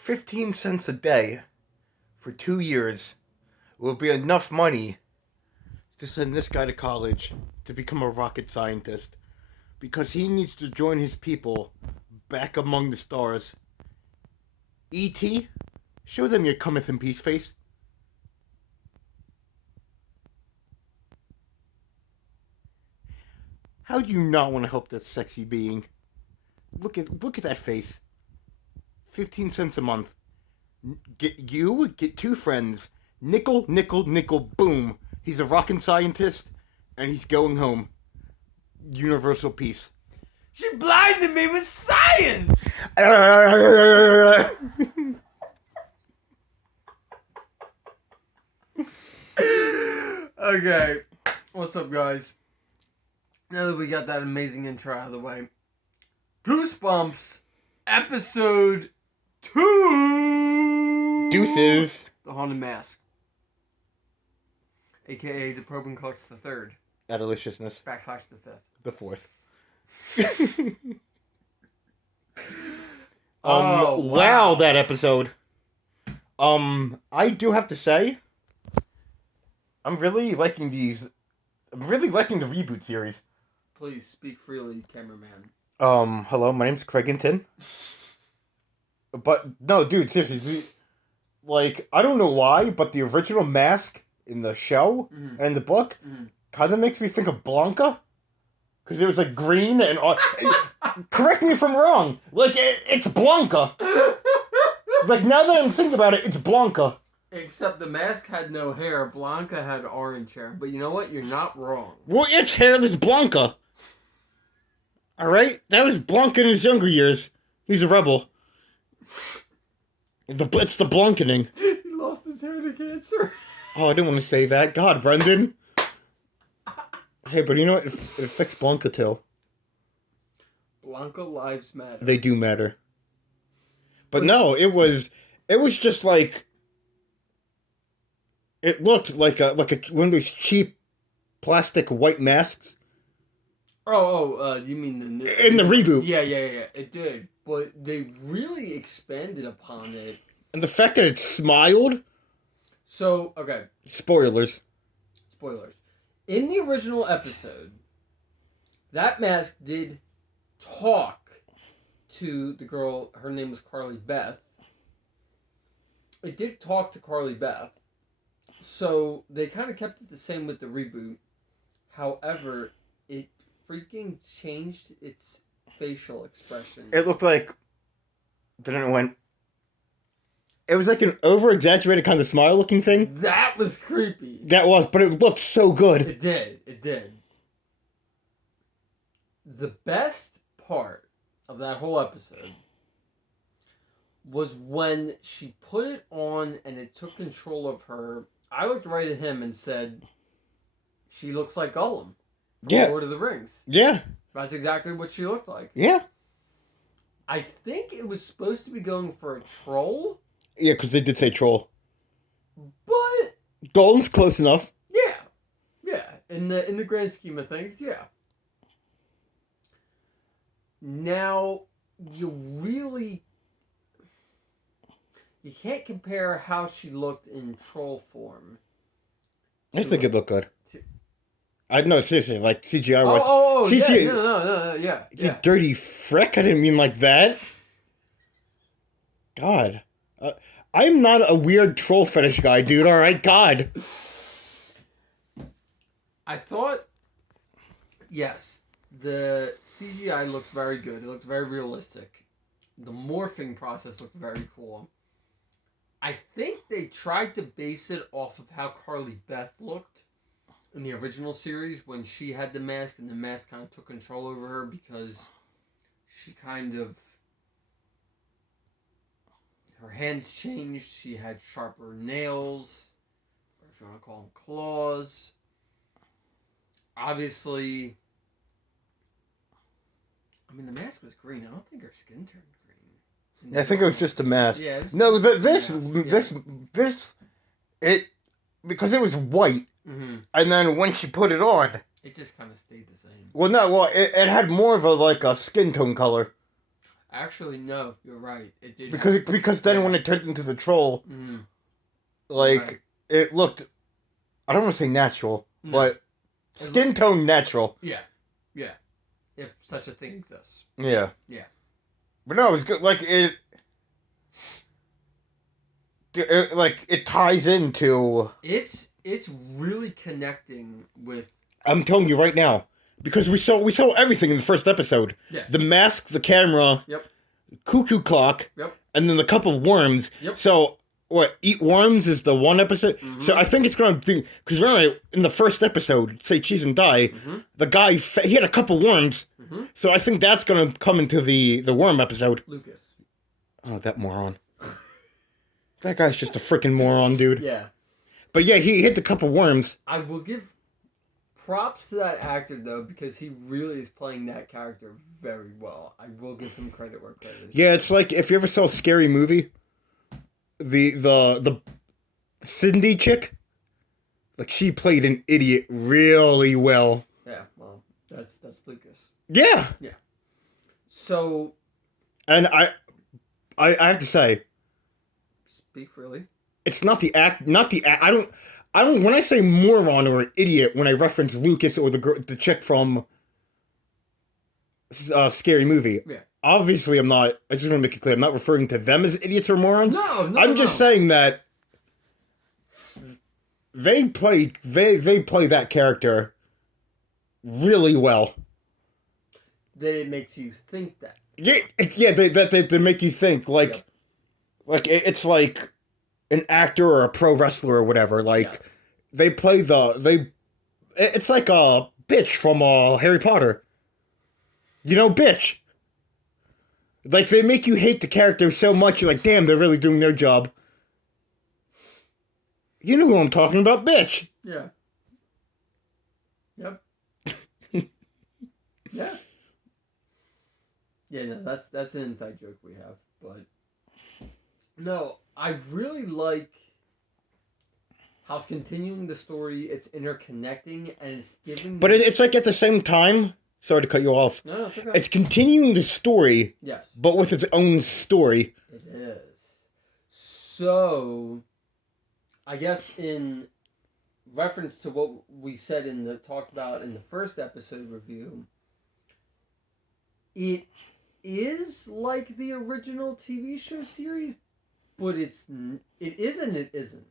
15 cents a day for 2 years will be enough money to send this guy to college to become a rocket scientist because he needs to join his people back among the stars. E.T., show them your cometh in peace face. How do you not want to help that sexy being? Look at that face. 15 cents a month. Get 2 friends. Nickel, nickel, nickel, boom. He's a rockin' scientist, and he's going home. Universal peace. She blinded me with science! Okay, what's up, guys? Now that we got that amazing intro out of the way, Goosebumps, episode 2! Deuces. The Haunted Mask. AKA The Probe and Clucks the Third. Deliciousness. / the Fifth. The fourth. Wow, that episode. I do have to say, I'm really liking the reboot series. Please speak freely, cameraman. Hello, my name's Craigington. But, no, dude, seriously, like, I don't know why, but the original mask in the show and the book kind of makes me think of Blanca. Because it was, like, green and all. Correct me if I'm wrong. Like, it's Blanca. Like, now that I'm thinking about it, it's Blanca. Except the mask had no hair. Blanca had orange hair. But you know what? You're not wrong. Well, it's hairless Blanca. Alright? That was Blanca in his younger years. He's a rebel. It's the Blankening. He lost his hair to cancer. Oh, I didn't want to say that. God, Brendan. Hey, but you know what? It affects Blanca too. Blanca lives matter. They do matter. But no, it was just like, it looked like one of those cheap plastic white masks. You mean in the reboot? Yeah, it did. But they really expanded upon it. And the fact that it smiled. So, okay. Spoilers. In the original episode, that mask did talk to the girl. Her name was Carly Beth. It did talk to Carly Beth. So, they kind of kept it the same with the reboot. Over, it freaking changed its facial expression. It looked like... It was like an over-exaggerated kind of smile-looking thing. That was creepy. That was, but it looked so good. It did. The best part of that whole episode was when she put it on and it took control of her. I looked right at him and said, she looks like Gollum from Lord of the Rings. Yeah. That's exactly what she looked like. Yeah. I think it was supposed to be going for a troll. Yeah, because they did say troll. But Gollum's close enough. Yeah. In the grand scheme of things, yeah. Now, you can't compare how she looked in troll form. I think it looked good. I know, seriously, like CGI was. CGI, yeah, no, yeah. You dirty frick! I didn't mean like that. God, I'm not a weird troll fetish guy, dude. All right, God. I thought, yes, the CGI looked very good. It looked very realistic. The morphing process looked very cool. I think they tried to base it off of how Carly Beth looked in the original series when she had the mask and the mask kind of took control over her because she her hands changed. She had sharper nails, or if you want to call them claws. Obviously, I mean, the mask was green. I don't think her skin turned green. I think it was just a mask. Yeah. No, this, because it was white, and then when she put it on, it just kind of stayed the same. Well, no, it had more of a skin tone color. Actually, no, you're right. It did Because then when it turned into the troll, like Right. it looked, I don't want to say natural, No. but skin tone natural. Yeah, yeah. If such a thing exists. Yeah. Yeah. But no, it was good. Like it ties into. It's really connecting with. I'm telling you right now, because we saw everything in the first episode. Yeah. The mask, the camera. Yep. Cuckoo clock. Yep. And then the cup of worms. Yep. So what? Eat worms is the one episode. Mm-hmm. So I think it's gonna be because remember in the first episode, say cheese and die, the guy he had a cup of worms. So I think that's gonna come into the worm episode. Lucas. Oh, that moron. That guy's just a freaking moron, dude. Yeah. But yeah, he hit the cup of worms. I will give props to that actor though, because he really is playing that character very well. I will give him credit where credit is. Yeah, it's like if you ever saw a Scary Movie, the Cindy chick, like she played an idiot really well. Yeah, well, that's Lucas. Yeah. Yeah. So. And I have to say. Speak freely. It's not the act. I don't. When I say moron or idiot, when I reference Lucas or the chick from Scary Movie. Yeah. Obviously, I'm not. I just want to make it clear. I'm not referring to them as idiots or morons. No. I'm just saying that they play that character really well. That it makes you think that. Yeah. They make you think like it's like an actor or a pro wrestler or whatever. Like Yes. they play It's like a bitch from Harry Potter. You know, bitch. Like, they make you hate the character so much, you're like, damn, they're really doing their job. You know who I'm talking about, bitch. Yeah. Yep. Yeah. Yeah, no, that's an inside joke we have, but no, I really like how it's continuing the story, it's interconnecting, and it's giving... But it's like at the same time... Sorry to cut you off. No, it's okay. It's continuing the story, yes, but with its own story. It is. So, I guess in reference to what we said talked about in the first episode review, it is like the original TV show series, but it is and it isn't.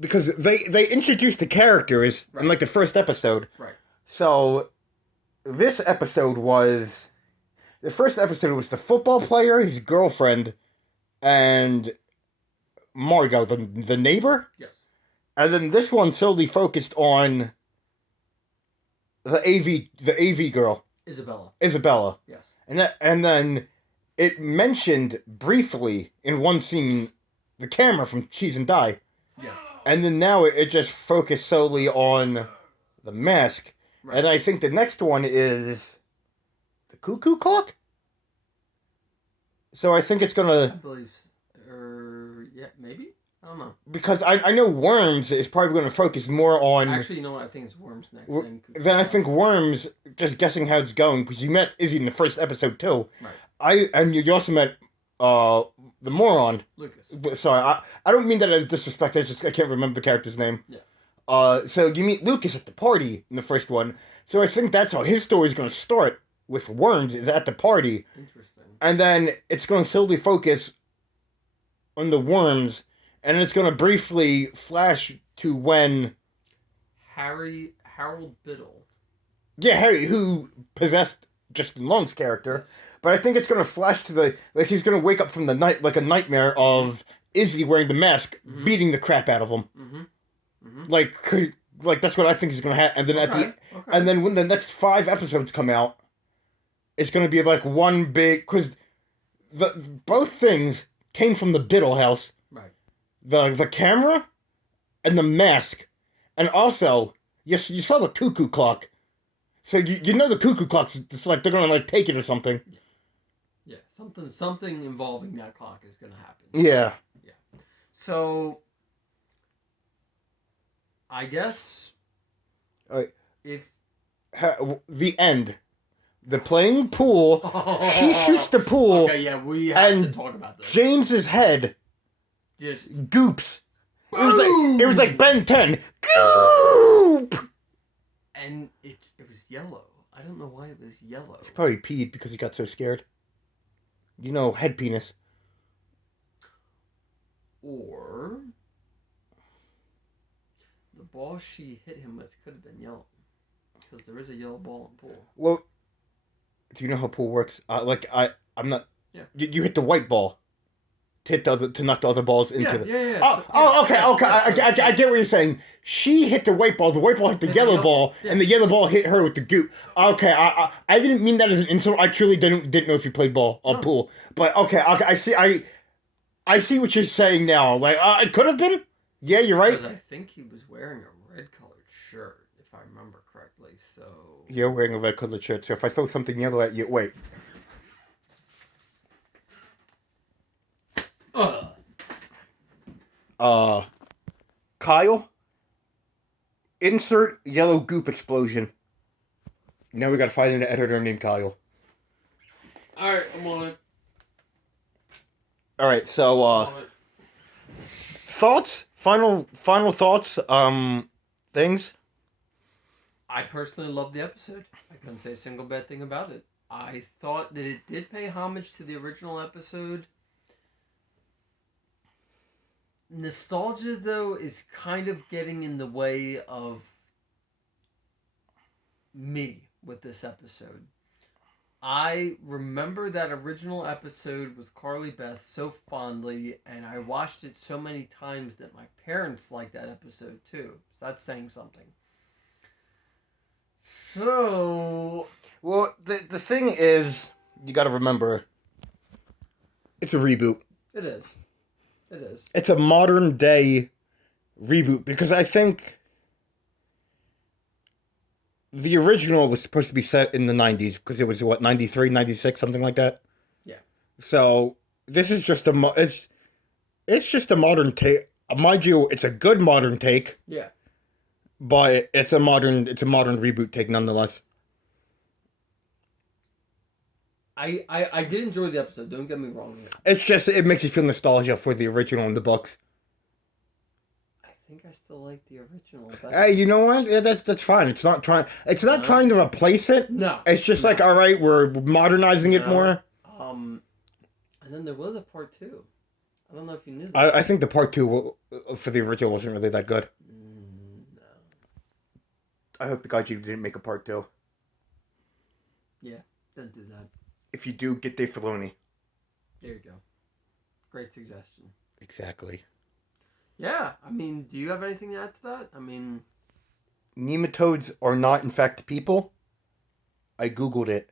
Because they introduced the characters in like the first episode. Right. So this episode was... The first episode was the football player, his girlfriend, and Margot, the neighbor. Yes. And then this one solely focused on the AV girl. Isabella. Yes. And then it mentioned briefly in one scene the camera from Cheese and Die. Yes. And then now it just focused solely on the mask. Right. And I think the next one is the cuckoo clock? So I think it's gonna... I believe... yeah, maybe? I don't know. Because I know Worms is probably going to focus more on... Actually, you know what? I think it's Worms next. Then I think Worms, just guessing how it's going, because you met Izzy in the first episode too. Right. And you also met the moron. Lucas. Sorry, I don't mean that as disrespect, I can't remember the character's name. Yeah. So you meet Lucas at the party in the first one. So I think that's how his story is going to start, with Worms, is at the party. Interesting. And then it's going to solely focus on the Worms, and it's going to briefly flash to when... Harold Biddle. Yeah, Harry, who possessed Justin Long's character. Yes. But I think it's going to flash to like he's going to wake up from the night, like a nightmare of Izzy wearing the mask, beating the crap out of him. Like that's what I think is going to happen. And then and then when the next 5 episodes come out, it's going to be like one big... Because both things came from the Biddle house. Right. The camera and the mask. And also, you saw the cuckoo clock. So you know the cuckoo clock's just like they're going to like take it or something. Yeah, something involving that clock is going to happen. Yeah. Yeah. So, I guess... The end. They're playing pool. She shoots the pool. Okay, yeah, we have to talk about this. James's head Just goops. It was like Ben 10. Goop! And it was yellow. I don't know why it was yellow. He probably peed because he got so scared. You know, head penis. Or the ball she hit him with could have been yellow. Because there is a yellow ball in pool. Well, do you know how pool works? I'm not. Yeah. You hit the white ball to knock the other balls into the. Yeah. Okay. I get what you're saying. She hit the white ball. The white ball hit the yellow ball, and the yellow ball hit her with the goop. Okay, I didn't mean that as an insult. I truly didn't know if you played ball or pool. But okay, I see. I see what you're saying now. Like, it could have been. Yeah, you're right. Because I think he was wearing a red-colored shirt, if I remember correctly. So you're wearing a red-colored shirt. So if I throw something yellow at you, wait. Kyle, insert yellow goop explosion. Now we gotta find an editor named Kyle. Alright, I'm on it. Alright, so, thoughts? Final thoughts, things? I personally loved the episode. I couldn't say a single bad thing about it. I thought that it did pay homage to the original episode. Nostalgia, though, is kind of getting in the way of me with this episode. I remember that original episode with Carly Beth so fondly, and I watched it so many times that my parents liked that episode too. So that's saying something. So... Well, the thing is, you gotta remember, it's a reboot. It is. It is. It's a modern day reboot, because I think the original was supposed to be set in the 90s, because it was, 93, 96, something like that? Yeah. So, this is just it's just a modern take. Mind you, it's a good modern take. Yeah. But it's a modern reboot take nonetheless. I did enjoy the episode, don't get me wrong here. It's just, it makes you feel nostalgia for the original in the books. I think I still like the original better. Hey, you know what? Yeah, that's fine. It's not trying to replace it. No. It's just like, all right, we're modernizing it more. And then there was a part 2. I don't know if you knew that. I think the part 2 for the original wasn't really that good. No. I hope the Gaiji didn't make a part 2. Yeah, don't do that. If you do, get Dave Filoni. There you go. Great suggestion. Exactly. Yeah, I mean, do you have anything to add to that? I mean... Nematodes are not, in fact, people. I Googled it.